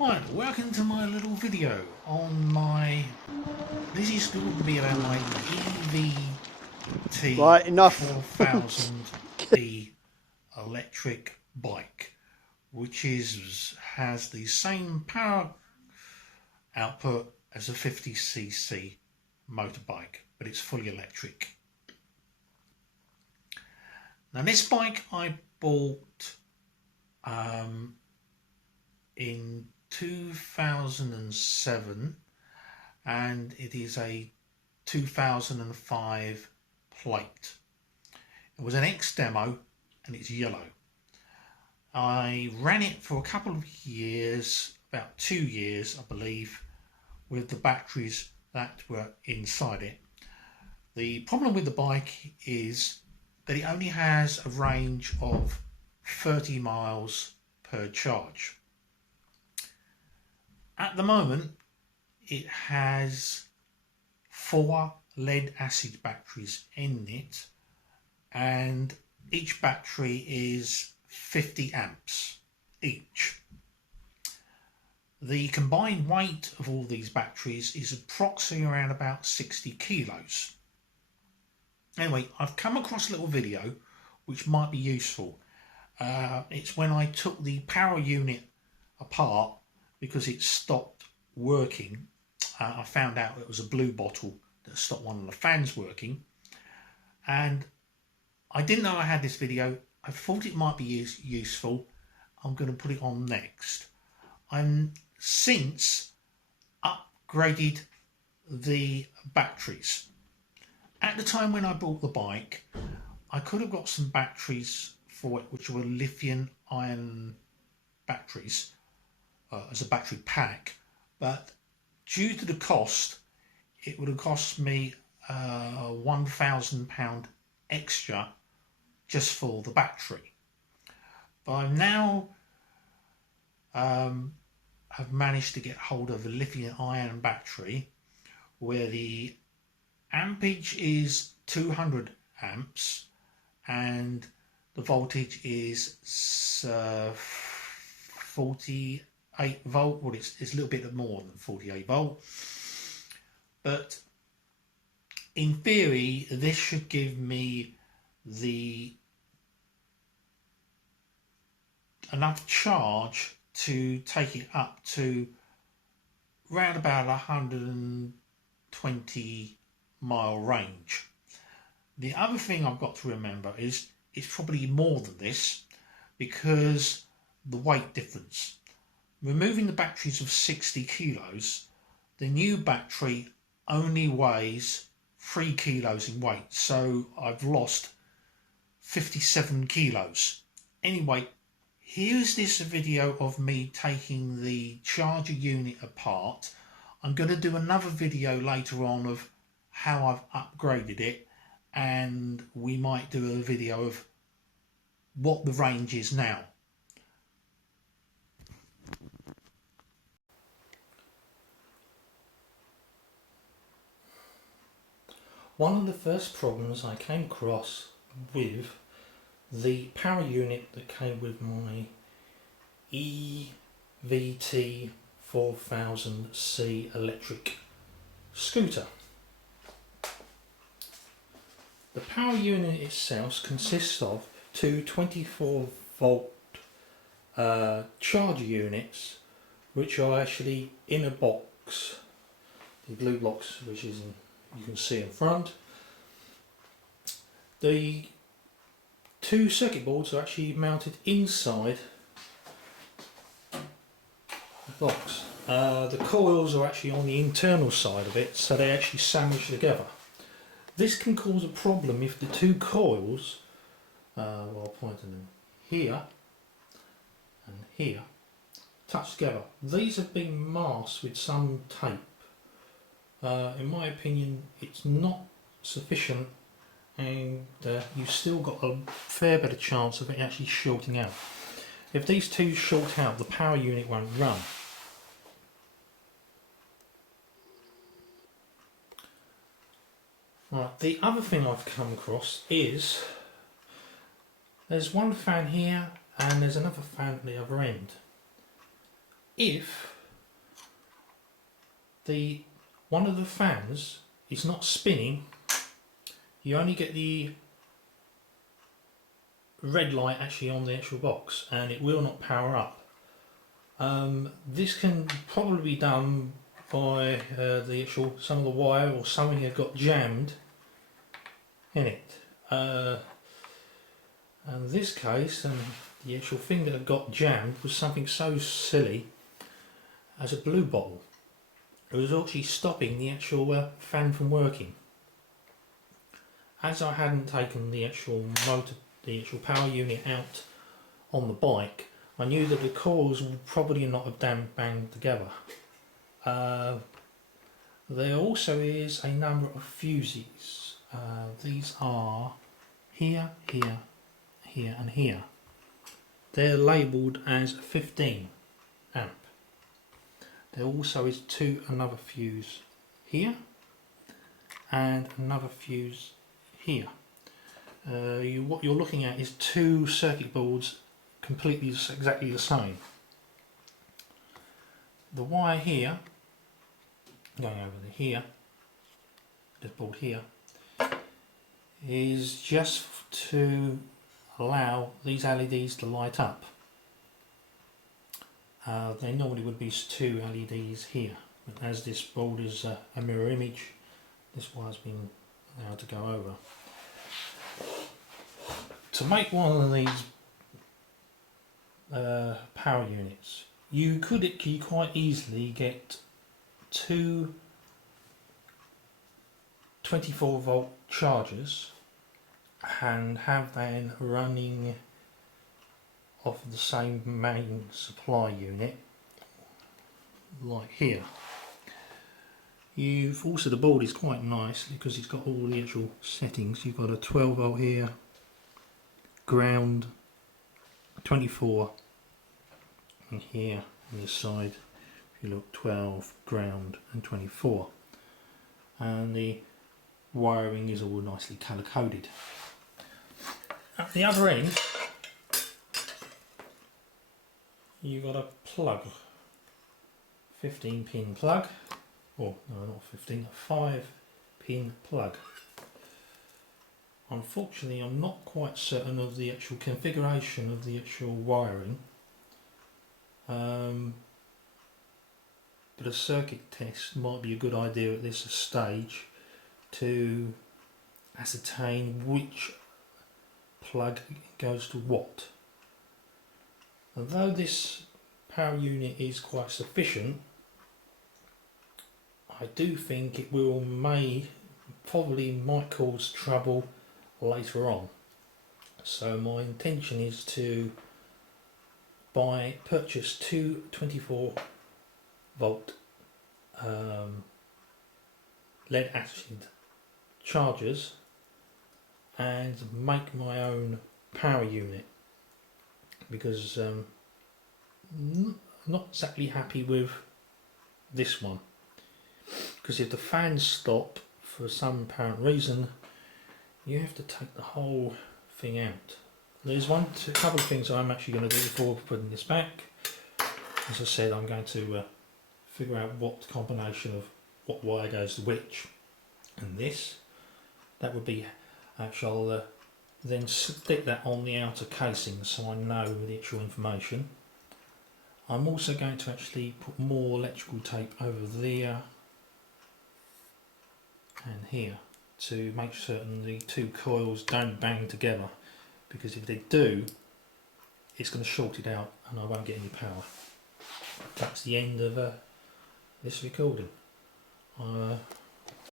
Right, welcome to my little video on my... This is going to be about my Right, enough. Evt4000e electric bike, which has the same power output as a 50cc motorbike, but it's fully electric. Now this bike I bought in 2007, and it is a 2005 plate. It was an X demo and it's yellow. I ran it for a couple of years, about 2 years I believe, with the batteries that were inside it. The problem with the bike is that it only has a range of 30 miles per charge. At the moment, it has 4 lead acid batteries in it, and each battery is 50 amps each. The combined weight of all these batteries is approximately around about 60 kilos. Anyway, I've come across a little video which might be useful. It's when I took the power unit apart because it stopped working. I found out it was a blue bottle that stopped one of the fans working, and I didn't know I had this video. I thought it might be useful. I'm going to put it on next. I'm since upgraded the batteries. At the time when I bought the bike, I could have got some batteries for it which were lithium ion batteries as a battery pack, but due to the cost, it would have cost me £1,000 extra just for the battery. But I now have managed to get hold of a lithium ion battery where the ampage is 200 amps and the voltage is 48 volt. Well, it's a little bit more than 48 volt, but in theory this should give me enough charge to take it up to round about 120 mile range. The other thing I've got to remember is it's probably more than this because the weight difference. Removing the batteries of 60 kilos, the new battery only weighs 3 kilos in weight, so I've lost 57 kilos. Anyway, here's this video of me taking the charger unit apart. I'm going to do another video later on of how I've upgraded it, and we might do a video of what the range is now. One of the first problems I came across with the power unit that came with my Evt4000e electric scooter. The power unit itself consists of two 24 volt charger units, which are actually in a box, the blue box, which is you can see in front. The 2 circuit boards are actually mounted inside the box. The coils are actually on the internal side of it, so they actually sandwich together. This can cause a problem if the 2 coils, I'll point them here and here, touch together. These have been masked with some tape. In my opinion, it's not sufficient, and you've still got a fair bit of chance of it actually shorting out. If these 2 short out, the power unit won't run. Right, the other thing I've come across is there's one fan here and there's another fan at the other end. if one of the fans is not spinning, you only get the red light actually on the actual box, and it will not power up. This can probably be done by some of the wire or something had got jammed in it. And in this case, the actual thing that had got jammed was something so silly as a blue bottle. It was actually stopping the actual fan from working. As I hadn't taken the actual motor, the actual power unit out on the bike, I knew that the coils would probably not have banged together. There also is a number of fuses. These are here, here, here and here. They're labelled as 15 amp. There also is another fuse here and another fuse here. What you're looking at is two circuit boards completely exactly the same. The wire here, going over to here, this board here, is just to allow these LEDs to light up. There normally would be two LEDs here, but as this board is a mirror image, this wire's been allowed to go over. To make one of these power units, you could quite easily get two 24-volt chargers and have them running off the same main supply unit, like here. The board is quite nice because it's got all the actual settings. You've got a 12 volt here, ground, 24, and here on this side, if you look, 12, ground and 24. And the wiring is all nicely colour coded. At the other end, you've got a plug, 15 pin plug, or no, not 15, a 5 pin plug. Unfortunately, I'm not quite certain of the actual configuration of the actual wiring, but a circuit test might be a good idea at this stage to ascertain which plug goes to what. Although this power unit is quite sufficient, I do think it probably might cause trouble later on. So my intention is to purchase two 24 volt lead acid chargers and make my own power unit, because I'm not exactly happy with this one, because if the fans stop for some apparent reason, you have to take the whole thing out. There's a couple of things I'm actually going to do before putting this back. As I said, I'm going to figure out what combination of what wire goes to which, and this. That would be actual. Then stick that on the outer casing so I know the actual information. I'm also going to actually put more electrical tape over there and here to make certain the two coils don't bang together, because if they do, it's going to short it out and I won't get any power. That's the end of this recording.